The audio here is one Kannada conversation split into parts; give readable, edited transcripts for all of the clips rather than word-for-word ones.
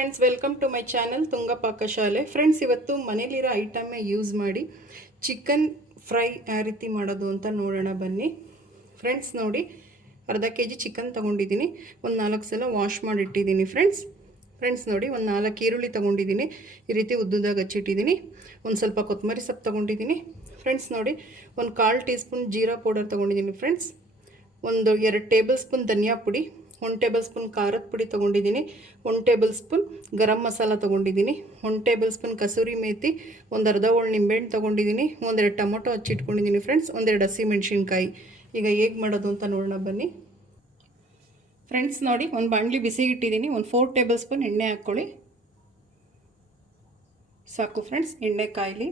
Friends, welcome to my channel Tunga Pakashale. Friends, ಇವತ್ತು ಮನೇಲಿರೋ ಐಟಮ್ ಯೂಸ್ ಮಾಡಿ ಚಿಕನ್ ಫ್ರೈ ಯಾವ ರೀತಿ ಮಾಡೋದು ಅಂತ ನೋಡೋಣ ಬನ್ನಿ. ಫ್ರೆಂಡ್ಸ್ ನೋಡಿ, ಅರ್ಧ kg ಚಿಕನ್ ತೊಗೊಂಡಿದ್ದೀನಿ. ಒಂದು 4 ಸಲ ವಾಶ್ ಮಾಡಿಟ್ಟಿದ್ದೀನಿ. ಫ್ರೆಂಡ್ಸ್ ನೋಡಿ, ಒಂದು 4 ಈರುಳ್ಳಿ ತೊಗೊಂಡಿದ್ದೀನಿ. ಈ ರೀತಿ ಉದ್ದುದಾಗಿ ಹಚ್ಚಿಟ್ಟಿದ್ದೀನಿ. ಒಂದು ಸ್ವಲ್ಪ ಕೊತ್ತಂಬರಿ ಸೊಪ್ಪು ತೊಗೊಂಡಿದ್ದೀನಿ. ಫ್ರೆಂಡ್ಸ್ ನೋಡಿ, ಒಂದು 1/4 ಟೀ ಸ್ಪೂನ್ ಜೀರಾ ಪೌಡರ್ ತೊಗೊಂಡಿದ್ದೀನಿ. ಫ್ರೆಂಡ್ಸ್, ಒಂದು 2 ಟೇಬಲ್ ಸ್ಪೂನ್ ಧನಿಯಾ ಪುಡಿ, 1 ಟೇಬಲ್ ಸ್ಪೂನ್ ಖಾರದ ಪುಡಿ ತೊಗೊಂಡಿದ್ದೀನಿ. 1 ಟೇಬಲ್ ಸ್ಪೂನ್ ಗರಂ ಮಸಾಲ ತೊಗೊಂಡಿದ್ದೀನಿ. 1 ಟೇಬಲ್ ಸ್ಪೂನ್ ಕಸೂರಿ ಮೇಥಿ, ಒಂದು ಅರ್ಧ ಹೋಳು ನಿಂಬೆಹಣ್ಣು ತೊಗೊಂಡಿದ್ದೀನಿ. 1-2 ಟೊಮೊಟೊ ಹಚ್ಚಿಟ್ಕೊಂಡಿದ್ದೀನಿ. ಫ್ರೆಂಡ್ಸ್, 1-2 ಹಸಿಮೆಣ್ಸಿನ್ಕಾಯಿ. ಈಗ ಹೇಗೆ ಮಾಡೋದು ಅಂತ ನೋಡೋಣ ಬನ್ನಿ. ಫ್ರೆಂಡ್ಸ್ ನೋಡಿ, ಒಂದು ಬಾಣಲಿ ಬಿಸಿಗೆ ಇಟ್ಟಿದ್ದೀನಿ. ಒಂದು 4 ಟೇಬಲ್ ಸ್ಪೂನ್ ಎಣ್ಣೆ ಹಾಕ್ಕೊಳ್ಳಿ. ಸಾಕು ಫ್ರೆಂಡ್ಸ್, ಎಣ್ಣೆ ಕಾಯಲಿ.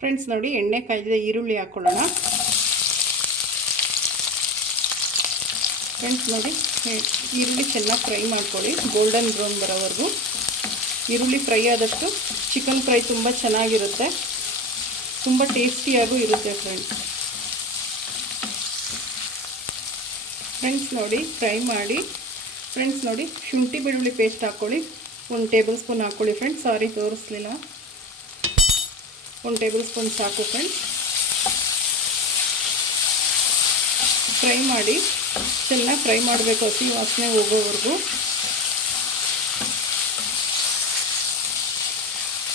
ಫ್ರೆಂಡ್ಸ್ ನೋಡಿ, ಎಣ್ಣೆ ಕಾಯ್ದಿದೆ, ಈರುಳ್ಳಿ ಹಾಕ್ಕೊಳ್ಳೋಣ. ಫ್ರೆಂಡ್ಸ್ ನೋಡಿ, ಈರುಳ್ಳಿ ಚೆನ್ನಾಗಿ ಫ್ರೈ ಮಾಡ್ಕೊಳ್ಳಿ, ಗೋಲ್ಡನ್ ಬ್ರೌನ್ ಬರೋವರೆಗೂ. ಈರುಳ್ಳಿ ಫ್ರೈ ಆದಷ್ಟು ಚಿಕನ್ ಫ್ರೈ ತುಂಬ ಚೆನ್ನಾಗಿರುತ್ತೆ, ತುಂಬ ಟೇಸ್ಟಿಯಾಗೂ ಇರುತ್ತೆ. ಫ್ರೆಂಡ್ಸ್ ನೋಡಿ, ಫ್ರೈ ಮಾಡಿ. ಫ್ರೆಂಡ್ಸ್ ನೋಡಿ, ಶುಂಠಿ ಬೆಳ್ಳುಳ್ಳಿ ಪೇಸ್ಟ್ ಹಾಕ್ಕೊಳ್ಳಿ. 1 ಟೇಬಲ್ ಸ್ಪೂನ್ ಹಾಕ್ಕೊಳ್ಳಿ. ಫ್ರೆಂಡ್ಸ್, ಸಾರಿ ತೋರಿಸ್ಲಿಲ್ಲ. 1 ಟೇಬಲ್ ಸ್ಪೂನ್ ಸಾಕು. ಫ್ರೆಂಡ್ಸ್, ಫ್ರೈ ಮಾಡಿ, ಚೆನ್ನಾಗಿ ಫ್ರೈ ಮಾಡಬೇಕು, ಹಸಿ ವಾಸನೆ ಹೋಗೋವರೆಗೂ.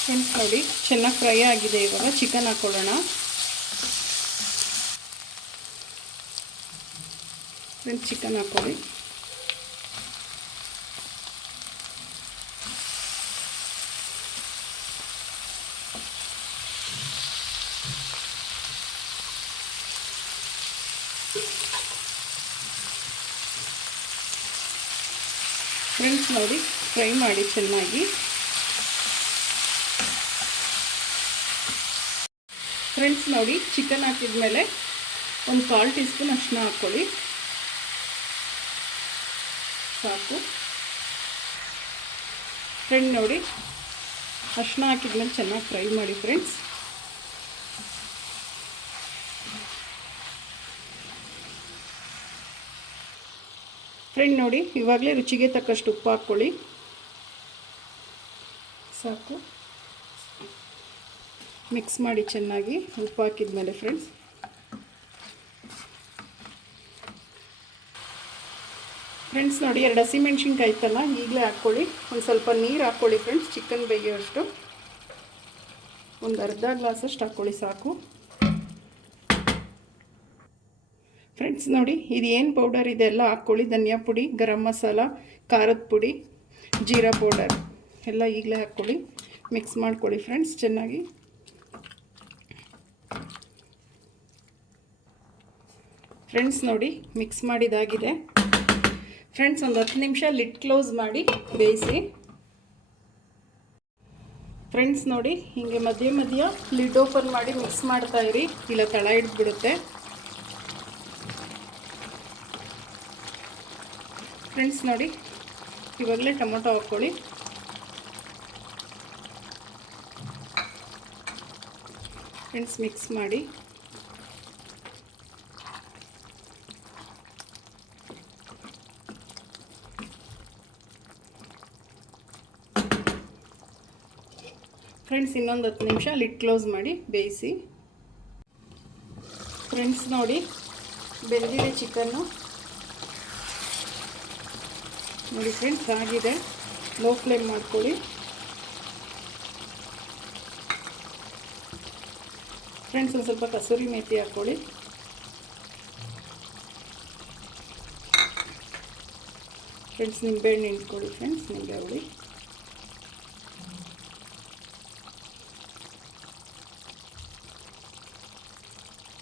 ಫ್ರೆಂಡ್ಸ್ ನೋಡಿ, ಚೆನ್ನಾಗಿ ಫ್ರೈ ಆಗಿದೆ. ಇವಾಗ ಚಿಕನ್ ಹಾಕ್ಕೊಳ್ಳೋಣ. ಫ್ರೆಂಡ್ಸ್, ಚಿಕನ್ ಹಾಕ್ಕೊಳ್ಳಿ. ಫ್ರೆಂಡ್ಸ್ ನೋಡಿ, ಫ್ರೈ ಮಾಡಿ ಚೆನ್ನಾಗಿ. ಫ್ರೆಂಡ್ಸ್ ನೋಡಿ, ಚಿಕನ್ ಹಾಕಿದ ಮೇಲೆ ಒಂದು 1/4 ಟೀ ಸ್ಪೂನ್ ಅರಿಶಿನ ಹಾಕ್ಕೊಳ್ಳಿ. ಸಾಕು. ಫ್ರೆಂಡ್ ನೋಡಿ, ಅರಿಶಿನ ಹಾಕಿದ್ಮೇಲೆ ಚೆನ್ನಾಗಿ ಫ್ರೈ ಮಾಡಿ. ಫ್ರೆಂಡ್ಸ್, ನೋಡಿ, ಇವಾಗಲೇ ರುಚಿಗೆ ತಕ್ಕಷ್ಟು ಉಪ್ಪು ಹಾಕ್ಕೊಳ್ಳಿ. ಸಾಕು. ಮಿಕ್ಸ್ ಮಾಡಿ ಚೆನ್ನಾಗಿ, ಉಪ್ಪು ಹಾಕಿದ ಮೇಲೆ. ಫ್ರೆಂಡ್ಸ್ ನೋಡಿ, 2 ಹಸಿಮೆಣ್ಸಿನ್ಕಾಯಿ ಇತ್ತಲ್ಲ, ಈಗಲೇ ಹಾಕ್ಕೊಳ್ಳಿ. ಒಂದು ಸ್ವಲ್ಪ ನೀರು ಹಾಕ್ಕೊಳ್ಳಿ. ಫ್ರೆಂಡ್ಸ್, ಚಿಕನ್ ಬೇಯೋಷ್ಟು ಒಂದು ಅರ್ಧ ಗ್ಲಾಸಷ್ಟು ಹಾಕ್ಕೊಳ್ಳಿ. ಸಾಕು. ಫ್ರೆಂಡ್ಸ್ ನೋಡಿ, ಇದು ಏನು ಪೌಡರ್ ಇದೆ ಎಲ್ಲ ಹಾಕ್ಕೊಳ್ಳಿ. ಧನಿಯಾ ಪುಡಿ, ಗರಂ ಮಸಾಲ, ಖಾರದ ಪುಡಿ, ಜೀರಾ ಪೌಡರ್ ಎಲ್ಲ ಈಗಲೇ ಹಾಕ್ಕೊಳ್ಳಿ. ಮಿಕ್ಸ್ ಮಾಡ್ಕೊಳ್ಳಿ. ಫ್ರೆಂಡ್ಸ್, ಚೆನ್ನಾಗಿ. ಫ್ರೆಂಡ್ಸ್ ನೋಡಿ, ಮಿಕ್ಸ್ ಮಾಡಿದಾಗಿದೆ. ಫ್ರೆಂಡ್ಸ್, ಒಂದು 10 ನಿಮಿಷ ಲಿಡ್ ಕ್ಲೋಸ್ ಮಾಡಿ ಬೇಯಿಸಿ. ಫ್ರೆಂಡ್ಸ್ ನೋಡಿ, ಹೀಗೆ ಮಧ್ಯ ಮಧ್ಯ ಲಿಡ್ ಓಪನ್ ಮಾಡಿ ಮಿಕ್ಸ್ ಮಾಡ್ತಾಯಿರಿ, ಇಲ್ಲ ತಳ ಹಿಡಿದ್ಬಿಡುತ್ತೆ. ಫ್ರೆಂಡ್ಸ್ ನೋಡಿ, ಇವಾಗಲೇ ಟೊಮೊಟೊ ಹಾಕ್ಕೊಳ್ಳಿ. ಫ್ರೆಂಡ್ಸ್, ಮಿಕ್ಸ್ ಮಾಡಿ. ಫ್ರೆಂಡ್ಸ್, ಇನ್ನೊಂದು 10 ನಿಮಿಷ ಲಿಡ್ ಕ್ಲೋಸ್ ಮಾಡಿ ಬೇಯಿಸಿ. ಫ್ರೆಂಡ್ಸ್ ನೋಡಿ, ಬೆಂದಿದೆ ಚಿಕನ್ನು ನೋಡಿ. ಫ್ರೆಂಡ್ಸ್ ಆಗಿದೆ. ಲೋ ಫ್ಲೇಮ್ ಮಾಡ್ಕೊಳ್ಳಿ. ಫ್ರೆಂಡ್ಸ್, ಒಂದು ಸ್ವಲ್ಪ ಕಸೂರಿ ಮೇಥಿ ಹಾಕ್ಕೊಳ್ಳಿ. ಫ್ರೆಂಡ್ಸ್, ನಿಂಬೆಹಣ್ಣು ಹಿಂಡ್ಕೊಳ್ಳಿ. ಫ್ರೆಂಡ್ಸ್, ನಿಂಬೆ ಹುಳಿ.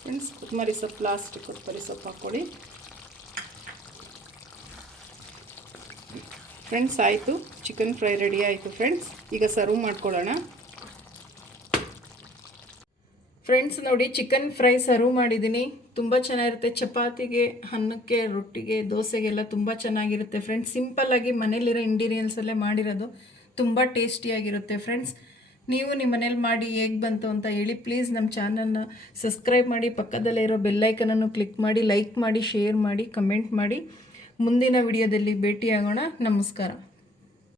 ಫ್ರೆಂಡ್ಸ್, ಕೊತ್ತಂಬರಿ ಸೊಪ್ಪು, ಲಾಸ್ಟ್ ಕೊತ್ತಂಬರಿ ಸೊಪ್ಪು ಹಾಕ್ಕೊಳ್ಳಿ. ಫ್ರೆಂಡ್ಸ್, ಆಯಿತು, ಚಿಕನ್ ಫ್ರೈ ರೆಡಿ ಆಯಿತು. ಫ್ರೆಂಡ್ಸ್, ಈಗ ಸರ್ವ್ ಮಾಡ್ಕೊಳ್ಳೋಣ. ಫ್ರೆಂಡ್ಸ್ ನೋಡಿ, ಚಿಕನ್ ಫ್ರೈ ಸರ್ವ್ ಮಾಡಿದ್ದೀನಿ. ತುಂಬ ಚೆನ್ನಾಗಿರುತ್ತೆ. ಚಪಾತಿಗೆ, ಅನ್ನಕ್ಕೆ, ರೊಟ್ಟಿಗೆ, ದೋಸೆಗೆಲ್ಲ ತುಂಬ ಚೆನ್ನಾಗಿರುತ್ತೆ. ಫ್ರೆಂಡ್ಸ್, ಸಿಂಪಲ್ಲಾಗಿ ಮನೇಲಿರೋ ಇಂಗ್ರೀಡಿಯೆಂಟ್ಸಲ್ಲೇ ಮಾಡಿರೋದು, ತುಂಬ ಟೇಸ್ಟಿಯಾಗಿರುತ್ತೆ. ಫ್ರೆಂಡ್ಸ್, ನೀವು ನಿಮ್ಮ ಮನೇಲಿ ಮಾಡಿ ಹೇಗೆ ಬಂತು ಅಂತ ಹೇಳಿ. ಪ್ಲೀಸ್ ನಮ್ಮ ಚಾನಲ್ನ ಸಬ್ಸ್ಕ್ರೈಬ್ ಮಾಡಿ, ಪಕ್ಕದಲ್ಲೇ ಇರೋ ಬೆಲ್ಲೈಕನನ್ನು ಕ್ಲಿಕ್ ಮಾಡಿ, ಲೈಕ್ ಮಾಡಿ, ಶೇರ್ ಮಾಡಿ, ಕಮೆಂಟ್ ಮಾಡಿ. ಮುಂದಿನ ವಿಡಿಯೋದಲ್ಲಿ ಭೇಟಿಯಾಗೋಣ. ನಮಸ್ಕಾರ.